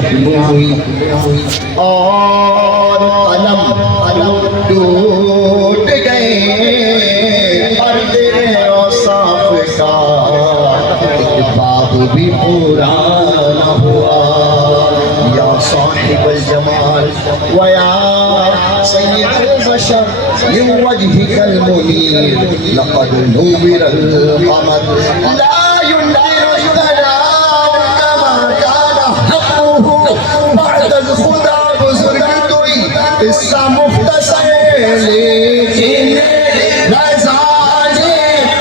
ختم ہوئی اور قلم ٹوٹ گئے اور تیرے اوصاف کا ایک باب بھی پورا نہ ہوا یا صاحب الجمال ویا سید البشر من وجهك المنير لقد نور القمر لا ينكر الثناء كما كان حقه بعد الخدا بزرگ توئی قصہ مختصر لیکن رضا نے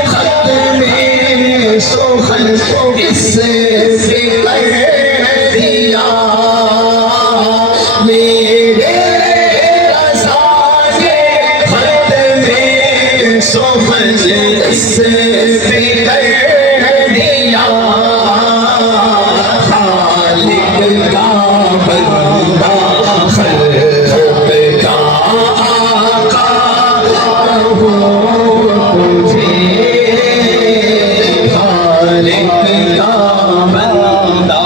خط میں سخن کو کس سے کر دیا میرے رضا نے خط میں سخن کس سے کر دیا خالق کا بندہ خلق کا آقا کہوں تجھے خالق کا بندہ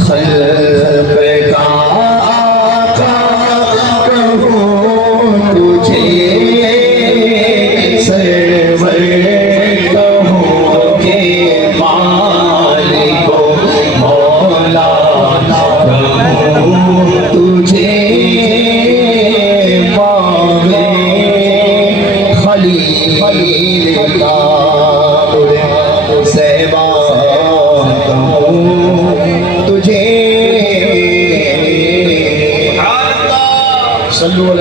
خلق کا آقا کہوں تجھے سرور کہوں کہ مالک و مولا کہوں تجھے خلیل کا زیبا کہوں تجھے صلو